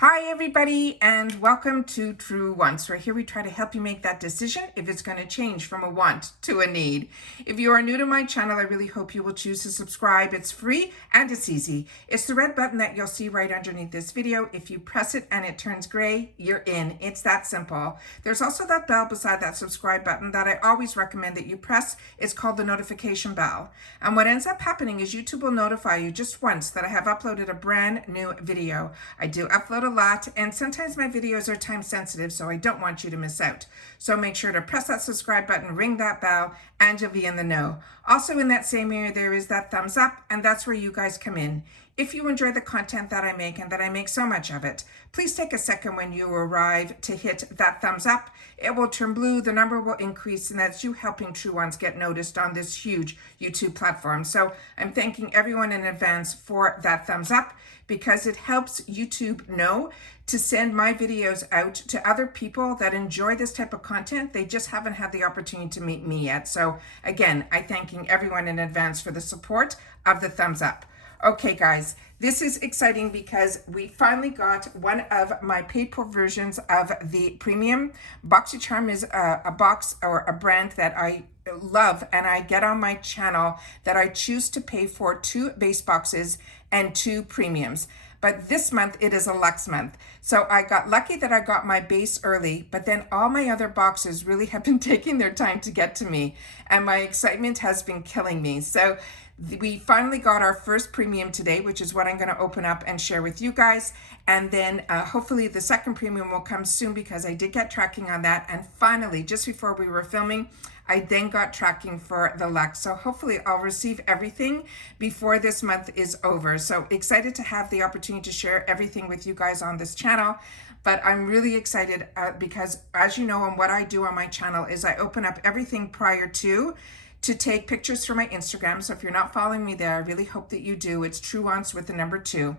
Hi everybody and welcome to True Wants, where here we try to help you make that decision if it's going to change from a want to a need. If you are new to my channel, I really hope you will choose to subscribe. It's free and it's easy. It's the red button that you'll see right underneath this video. If you press it and it turns gray, you're in. It's that simple. There's also that bell beside that subscribe button that I always recommend that you press. It's called the notification bell. And what ends up happening is YouTube will notify you just once that I have uploaded a brand new video. I do upload a lot, and sometimes my videos are time sensitive, so I don't want you to miss out. So make sure to press that subscribe button, ring that bell, and you'll be in the know. Also in that same area, there is that thumbs up, and that's where you guys come in. If you enjoy the content that I make, and that I make so much of it, please take a second when you arrive to hit that thumbs up. It will turn blue, the number will increase, and that's you helping True Ones get noticed on this huge YouTube platform. So I'm thanking everyone in advance for that thumbs up, because it helps YouTube know to send my videos out to other people that enjoy this type of content. They just haven't had the opportunity to meet me yet. So again, I'm thanking everyone in advance for the support of the thumbs up. Okay guys, this is exciting because we finally got one of my paid for versions of the premium. Boxycharm is a box or a brand that I love and I get on my channel that I choose to pay for 2 base boxes and 2 premiums. But this month it is a luxe month. So I got lucky that I got my base early, but then all my other boxes really have been taking their time to get to me, and my excitement has been killing me. So we finally got our first premium today, which is what I'm going to open up and share with you guys. And then hopefully the second premium will come soon, because I did get tracking on that. And finally, just before we were filming, I then got tracking for the luxe. So hopefully I'll receive everything before this month is over. So excited to have the opportunity to share everything with you guys on this channel. But I'm really excited because, as you know, and what I do on my channel is I open up everything prior to take pictures for my Instagram. So if you're not following me there, I really hope that you do. It's True Wants with the number 2.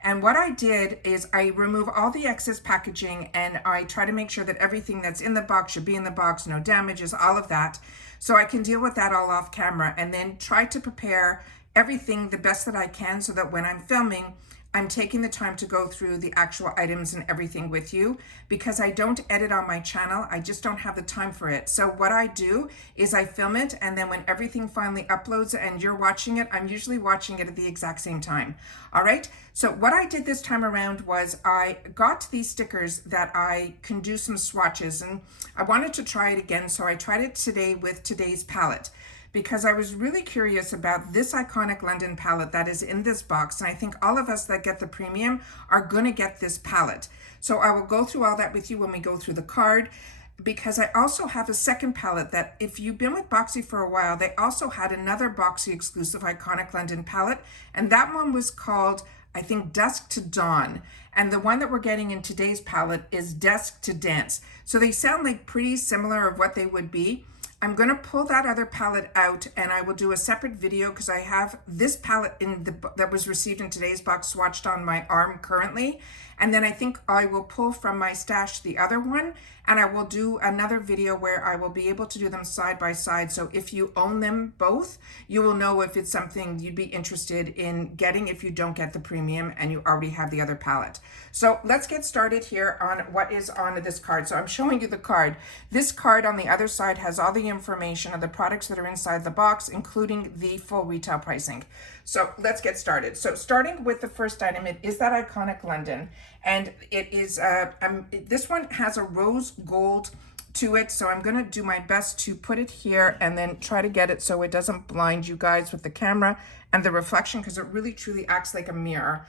And what I did is I remove all the excess packaging, and I try to make sure that everything that's in the box should be in the box, no damages, all of that. So I can deal with that all off camera, and then try to prepare everything the best that I can, so that when I'm filming, I'm taking the time to go through the actual items and everything with you, because I don't edit on my channel. I just don't have the time for it. So what I do is I film it, and then when everything finally uploads and you're watching it, I'm usually watching it at the exact same time. All right. So what I did this time around was I got these stickers that I can do some swatches, and I wanted to try it again. So I tried it today with today's palette, because I was really curious about this iconic London palette that is in this box. And I think all of us that get the premium are gonna get this palette. So I will go through all that with you when we go through the card, because I also have a second palette that, if you've been with Boxy for a while, they also had another Boxy exclusive iconic London palette. And that one was called, I think, Dusk to Dawn. And the one that we're getting in today's palette is Dusk to Dance. So they sound like pretty similar of what they would be. I'm going to pull that other palette out, and I will do a separate video, because I have this palette that was received in today's box swatched on my arm currently. And then I think I will pull from my stash the other one, and I will do another video where I will be able to do them side by side. So if you own them both, you will know if it's something you'd be interested in getting if you don't get the premium and you already have the other palette. So let's get started here on what is on this card. So I'm showing you the card. This card on the other side has all the information of the products that are inside the box, including the full retail pricing. So let's get started. So starting with the first item, it is that iconic London. And it is, this one has a rose gold to it. So I'm going to do my best to put it here and then try to get it so it doesn't blind you guys with the camera and the reflection, because it really truly acts like a mirror.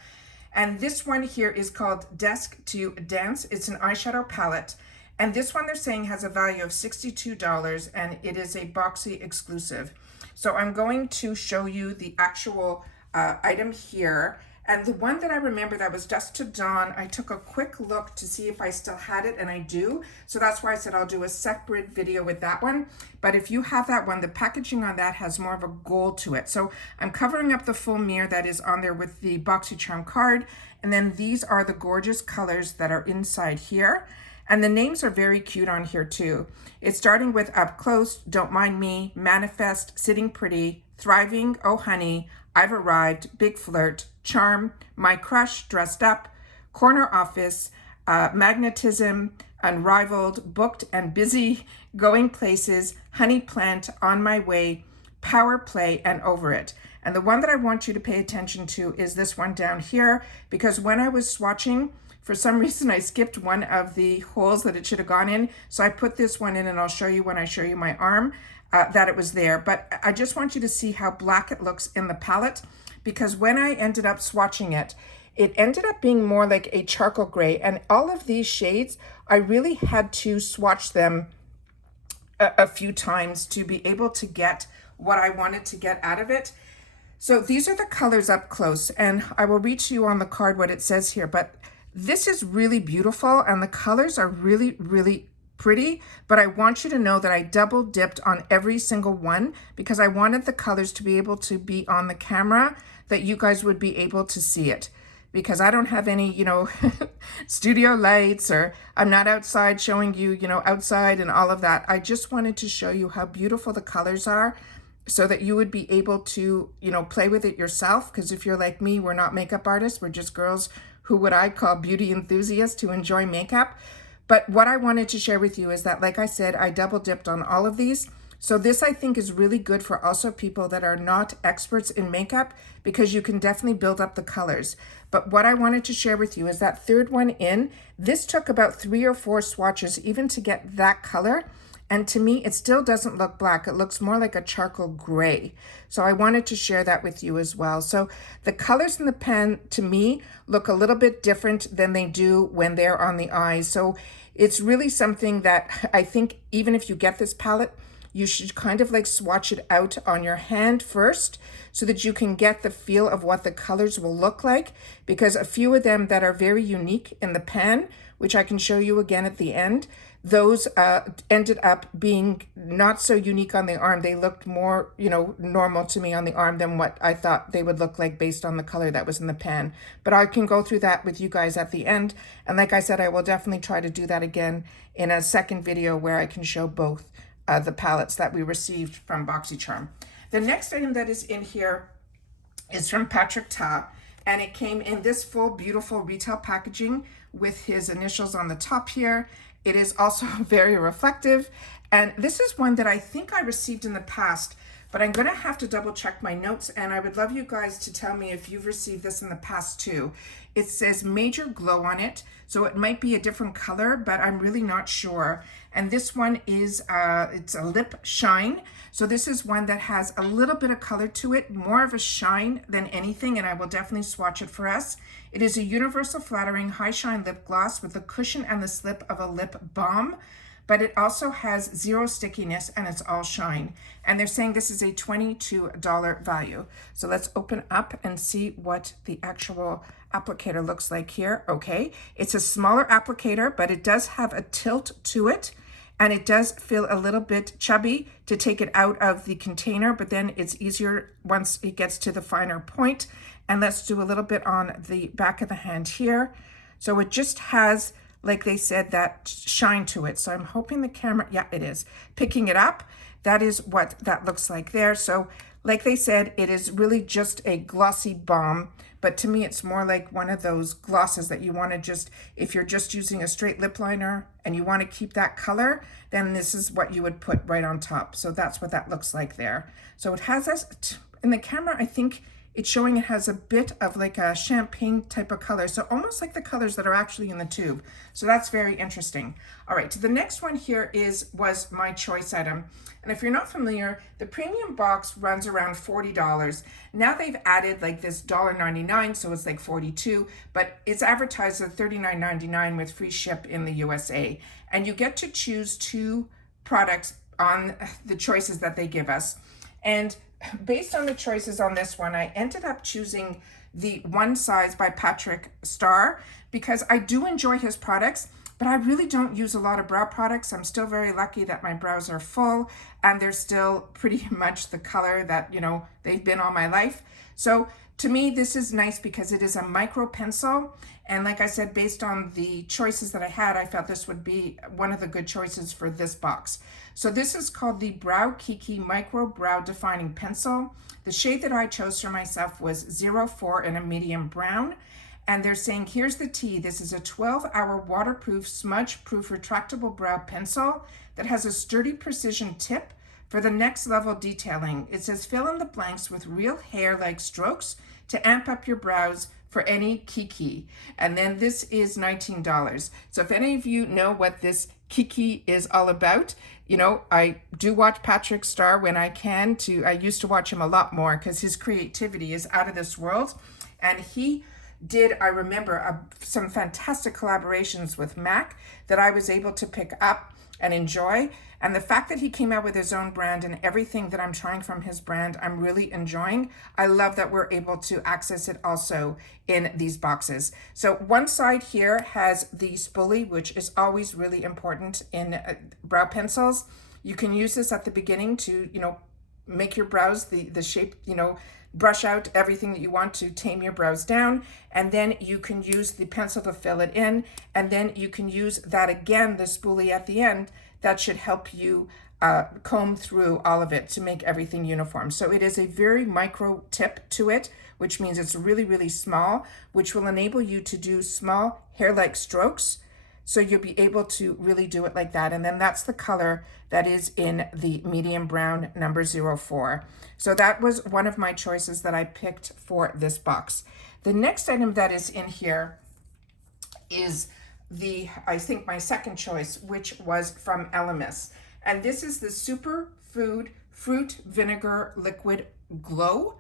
And this one here is called Dusk to Dance. It's an eyeshadow palette. And this one they're saying has a value of $62, and it is a Boxy exclusive. So I'm going to show you the actual item here. And the one that I remember that was Dusk to Dawn, I took a quick look to see if I still had it, and I do. So that's why I said I'll do a separate video with that one. But if you have that one, the packaging on that has more of a gold to it. So I'm covering up the full mirror that is on there with the Boxycharm card. And then these are the gorgeous colors that are inside here. And the names are very cute on here too. It's starting with Up Close, Don't Mind Me, Manifest, Sitting Pretty, Thriving, Oh Honey, I've Arrived, Big Flirt, Charm, My Crush, Dressed Up, Corner Office, Magnetism, Unrivaled, Booked and Busy, Going Places, Honey Plant, On My Way, Power Play, and Over It. And the one that I want you to pay attention to is this one down here, because when I was swatching, for some reason I skipped one of the holes that it should have gone in. So I put this one in, and I'll show you when I show you my arm that it was there. But I just want you to see how black it looks in the palette, because when I ended up swatching it, it ended up being more like a charcoal gray. And all of these shades, I really had to swatch them a few times to be able to get what I wanted to get out of it. So these are the colors up close, and I will read to you on the card what it says here, but this is really beautiful and the colors are really, really pretty, but I want you to know that I double dipped on every single one because I wanted the colors to be able to be on the camera, that you guys would be able to see it, because I don't have any, studio lights, or I'm not outside showing you, outside and all of that. I just wanted to show you how beautiful the colors are so that you would be able to, play with it yourself. Because if you're like me, we're not makeup artists. We're just girls who what I call beauty enthusiasts who enjoy makeup. But what I wanted to share with you is that, like I said, I double dipped on all of these. So this I think is really good for also people that are not experts in makeup, because you can definitely build up the colors. But what I wanted to share with you is that third one in, this took about 3 or 4 swatches even to get that color. And to me, it still doesn't look black. It looks more like a charcoal gray. So I wanted to share that with you as well. So the colors in the pen, to me, look a little bit different than they do when they're on the eyes. So it's really something that I think even if you get this palette, you should kind of like swatch it out on your hand first so that you can get the feel of what the colors will look like, because a few of them that are very unique in the pan, which I can show you again at the end, those ended up being not so unique on the arm. They looked more, normal to me on the arm than what I thought they would look like based on the color that was in the pan. But I can go through that with you guys at the end. And like I said, I will definitely try to do that again in a second video where I can show both the palettes that we received from Boxycharm. The next item that is in here is from Patrick Ta, and it came in this full beautiful retail packaging with his initials on the top here. It is also very reflective, and this is one that I think I received in the past, but I'm going to have to double check my notes, and I would love you guys to tell me if you've received this in the past too. It says Major Glow on it, so it might be a different color, but I'm really not sure. And this one is, it's a lip shine. So this is one that has a little bit of color to it, more of a shine than anything, and I will definitely swatch it for us. It is a universal flattering high shine lip gloss with the cushion and the slip of a lip balm, but it also has 0 stickiness and it's all shine. And they're saying this is a $22 value. So let's open up and see what the actual applicator looks like here. Okay, it's a smaller applicator, but it does have a tilt to it. And it does feel a little bit chubby to take it out of the container, but then it's easier once it gets to the finer point. And let's do a little bit on the back of the hand here. So it just has, like they said, that shine to it. So I'm hoping the camera, yeah, it is picking it up. That is what that looks like there. So like they said, it is really just a glossy balm, but to me, it's more like one of those glosses that you want to just, if you're just using a straight lip liner and you want to keep that color, then this is what you would put right on top. So that's what that looks like there. So it has this, in the camera, I think it's showing it has a bit of like a champagne type of color. So almost like the colors that are actually in the tube. So that's very interesting. All right, so the next one here was my choice item. And if you're not familiar, the premium box runs around $40. Now they've added like this $1.99, so it's like $42, but it's advertised at $39.99 with free ship in the USA. And you get to choose 2 products on the choices that they give us. And based on the choices on this one, I ended up choosing the OneSize by Patrick Starrr because I do enjoy his products, but I really don't use a lot of brow products. I'm still very lucky that my brows are full and they're still pretty much the color that, they've been all my life. So to me, this is nice because it is a micro pencil. And like I said, based on the choices that I had, I felt this would be one of the good choices for this box. So this is called the Browkiki Micro Brow Defining Pencil. The shade that I chose for myself was 04 in a medium brown. And they're saying, here's the tea. This is a 12-hour waterproof, smudge-proof, retractable brow pencil that has a sturdy precision tip for the next level detailing. It says, fill in the blanks with real hair-like strokes to amp up your brows for any kiki. And then this is $19. So if any of you know what this kiki is all about, you know, I do watch Patrick Starrr when I can. I used to watch him a lot more because his creativity is out of this world. And he did, I remember, some fantastic collaborations with MAC that I was able to pick up and enjoy. And the fact that he came out with his own brand and everything that I'm trying from his brand, I'm really enjoying. I love that we're able to access it also in these boxes. So one side here has the spoolie, which is always really important in brow pencils. You can use this at the beginning to, you know, make your brows the shape, you know, brush out everything that you want to tame your brows down, and then you can use the pencil to fill it in, and then you can use that again, the spoolie at the end, that should help you comb through all of it to make everything uniform. So it is a very micro tip to it, which means it's really, really small, which will enable you to do small hair-like strokes. So you'll be able to really do it like that. And then that's the color that is in the medium brown number 04. So that was one of my choices that I picked for this box. The next item that is in here is I think my second choice, which was from ELEMIS. And this is the Superfood Fruit Vinegar Liquid Glow.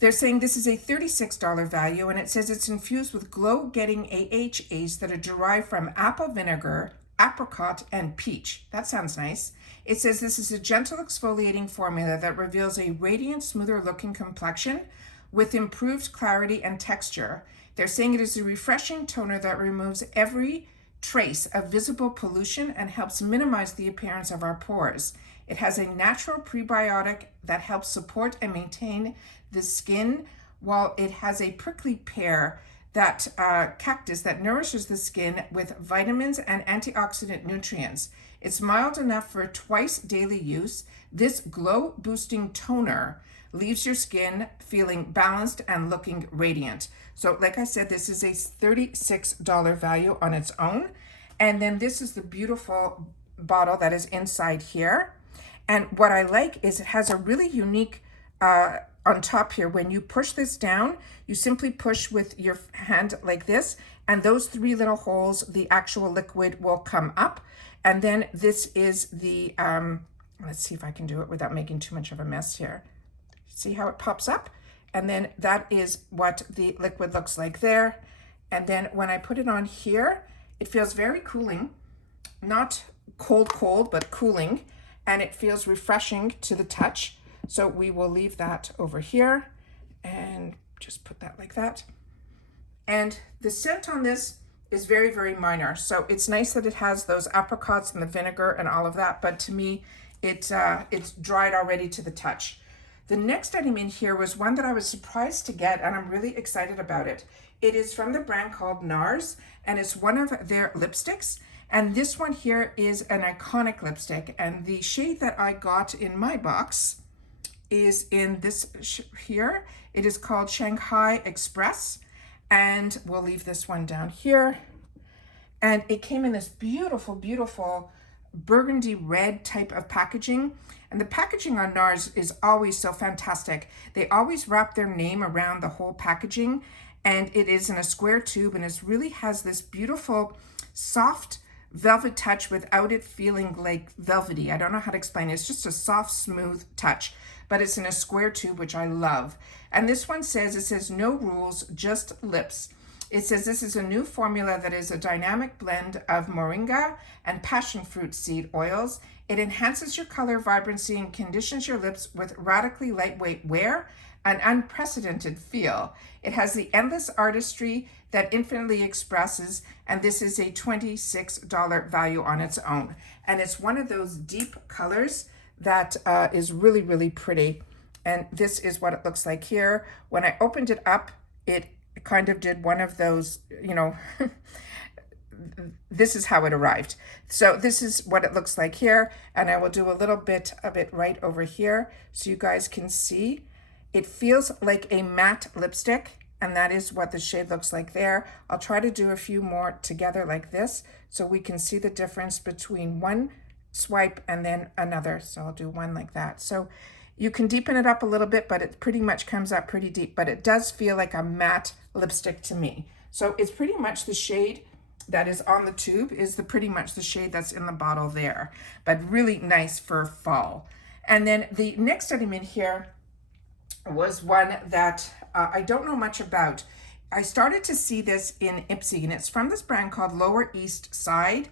They're saying this is a $36 value, and it says it's infused with glow-getting AHAs that are derived from apple vinegar, apricot, and peach. That sounds nice. It says this is a gentle exfoliating formula that reveals a radiant, smoother-looking complexion with improved clarity and texture. They're saying it is a refreshing toner that removes every trace of visible pollution and helps minimize the appearance of our pores. It has a natural prebiotic that helps support and maintain the skin, while it has a prickly pear cactus that nourishes the skin with vitamins and antioxidant nutrients. It's mild enough for twice daily use. This glow boosting toner leaves your skin feeling balanced and looking radiant. So like I said, this is a $36 value on its own. And then this is the beautiful bottle that is inside here. And what I like is it has a really unique on top here. When you push this down, you simply push with your hand like this, and those three little holes, the actual liquid will come up. And then this is the, let's see if I can do it without making too much of a mess here. See how it pops up? And then that is what the liquid looks like there. And then when I put it on here, it feels very cooling, not cold, but cooling. And it feels refreshing to the touch. So we will leave that over here and just put that like that. And the scent on this is very, very minor. So it's nice that it has those apricots and the vinegar and all of that, but to me, it's dried already to the touch. The next item in here was one that I was surprised to get, and I'm really excited about it. It is from the brand called Nars, and it's one of their lipsticks. And this one here is an iconic lipstick, and the shade that I got in my box is in this here. It is called Shangai Express, and we'll leave this one down here. And it came in this beautiful, beautiful burgundy red type of packaging. And the packaging on Nars is always so fantastic. They always wrap their name around the whole packaging, and it is in a square tube, and it really has this beautiful, soft velvet touch without it feeling like velvety. I don't know how to explain it. It's just a soft, smooth touch, but it's in a square tube, which I love. And this one says, it says no rules, just lips. It says this is a new formula that is a dynamic blend of moringa and passion fruit seed oils. It enhances your color vibrancy and conditions your lips with radically lightweight wear and unprecedented feel. It has the endless artistry that infinitely expresses, and this is a $26 value on its own. And it's one of those deep colors that is really, really pretty. And this is what it looks like here. When I opened it up, it kind of did one of those, you know, this is how it arrived. So this is what it looks like here. And I will do a little bit of it right over here so you guys can see. It feels like a matte lipstick, And that is what the shade looks like there. I'll try to do a few more together like this so we can see the difference between one swipe and then another. So I'll do one like that. So you can deepen it up a little bit, but it pretty much comes up pretty deep, but it does feel like a matte lipstick to me. So it's pretty much the shade that is on the tube is pretty much the shade that's in the bottle there, but really nice for fall. And then the next item in here was one that I don't know much about. I started to see this in Ipsy, and it's from this brand called Lower East Side.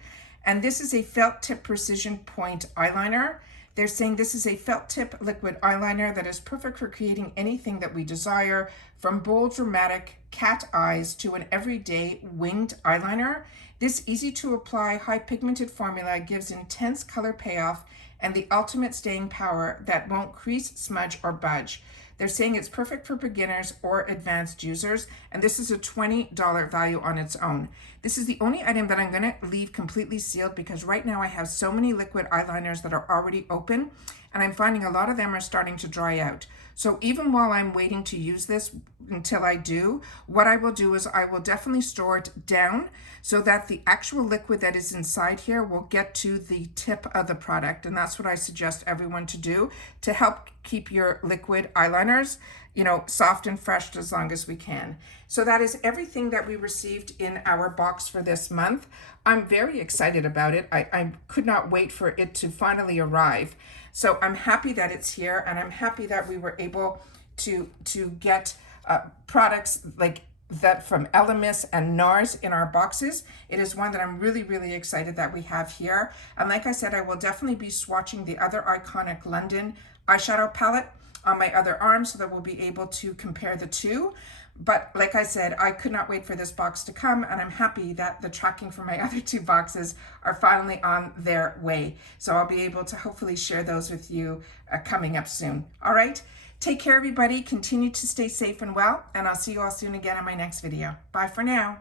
And this is a felt tip precision point eyeliner. They're saying this is a felt tip liquid eyeliner that is perfect for creating anything that we desire, from bold, dramatic cat eyes to an everyday winged eyeliner. This easy to apply, high pigmented formula gives intense color payoff and the ultimate staying power that won't crease, smudge, or budge. They're saying it's perfect for beginners or advanced users, and this is a $20 value on its own. This is the only item that I'm going to leave completely sealed because right now I have so many liquid eyeliners that are already open, and I'm finding a lot of them are starting to dry out. So even while I'm waiting to use this until I do, what I will do is I will definitely store it down so that the actual liquid that is inside here will get to the tip of the product. And that's what I suggest everyone to do to help keep your liquid eyeliners, you know, soft and fresh as long as we can. So that is everything that we received in our box for this month. I'm very excited about it. I could not wait for it to finally arrive. So I'm happy that it's here, and I'm happy that we were able to get products like that from ELEMIS and Nars in our boxes. It is one that I'm really, really excited that we have here. And like I said, I will definitely be swatching the other Iconic London eyeshadow palette on my other arm so that we'll be able to compare the two. But like I said, I could not wait for this box to come, and I'm happy that the tracking for my other two boxes are finally on their way. So I'll be able to hopefully share those with you coming up soon. All right, take care everybody, continue to stay safe and well, and I'll see you all soon again in my next video. Bye for now.